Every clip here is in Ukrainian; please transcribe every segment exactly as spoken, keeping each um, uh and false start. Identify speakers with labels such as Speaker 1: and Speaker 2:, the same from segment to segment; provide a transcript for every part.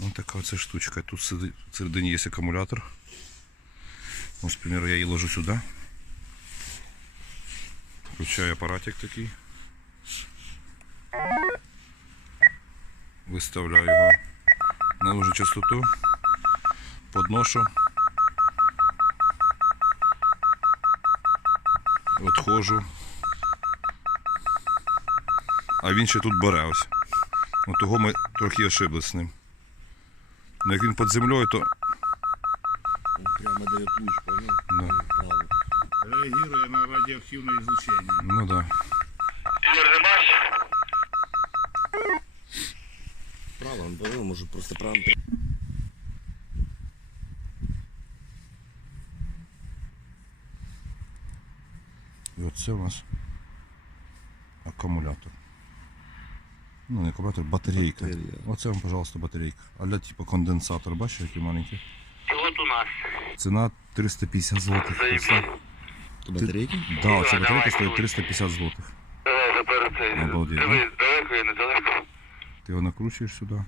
Speaker 1: Ось така оця штучка. Тут всередині є акумулятор. Ось, к примеру, я її ложу сюди. Включаю апаратик такий. Виставляю його на нужну частоту. Подношу. Отходжу. А він ще тут бере ось. От того ми трохи ошиблись з ним. Ну як він під землею, то...
Speaker 2: Он прямо дает луч, понял?
Speaker 1: Да.
Speaker 2: Право.
Speaker 3: Реагируя на радиоактивное излучение.
Speaker 1: Ну да.
Speaker 2: Право, он понял, может просто право.
Speaker 1: І оце у нас акумулятор. Ну не акумулятор, батарейка.
Speaker 2: Батарея.
Speaker 1: Оце вам, пожалуйста, батарейка. А типу конденсатор, бачите, який маленький?
Speaker 4: І от у нас.
Speaker 1: Ціна триста п'ятдесят злотих.
Speaker 4: Заебись.
Speaker 2: Это батарейки?
Speaker 1: Да, ця
Speaker 4: Давай,
Speaker 1: батарейка стоїть
Speaker 4: давай.
Speaker 1: триста п'ятдесят злотих.
Speaker 4: Давай тепер це.
Speaker 1: Обалдеть,
Speaker 4: Дивись, далеко і недалеко.
Speaker 1: Ти його накручуєш сюди.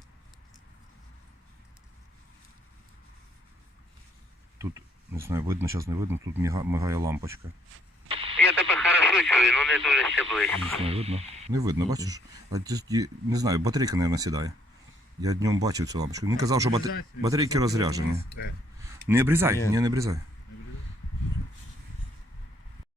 Speaker 1: Тут, не знаю, видно, зараз не видно, тут міга- мигає лампочка.
Speaker 4: Я тебе хорошо чую, ну не дуже ще близько.
Speaker 1: Не знаю, видно? Не видно, бачиш? А ті- ті- не знаю, батарейка, мабуть, сідає. Я днем бачив цю лампочку. Він казав, що бата- батарейки розряджені. Не обрізай,
Speaker 2: Ні.
Speaker 1: ні, не обрізай.